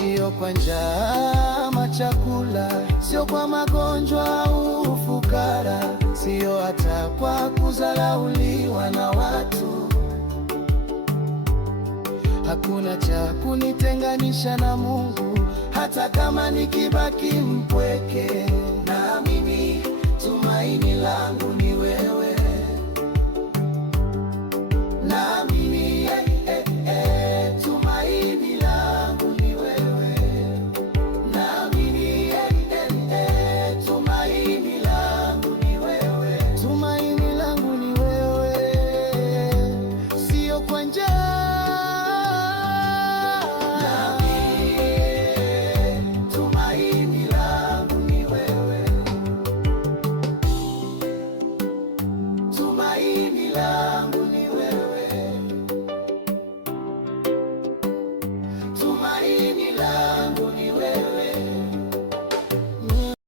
sio kwa njaa ama chakula, sio kwa magonjwa au ufukara, sio hata kwa kudharauliwa na watu. Hakuna cha kunitenganisha na Mungu, hata kama nikibaki mpweke. Naamini tumaini langu ni wewe.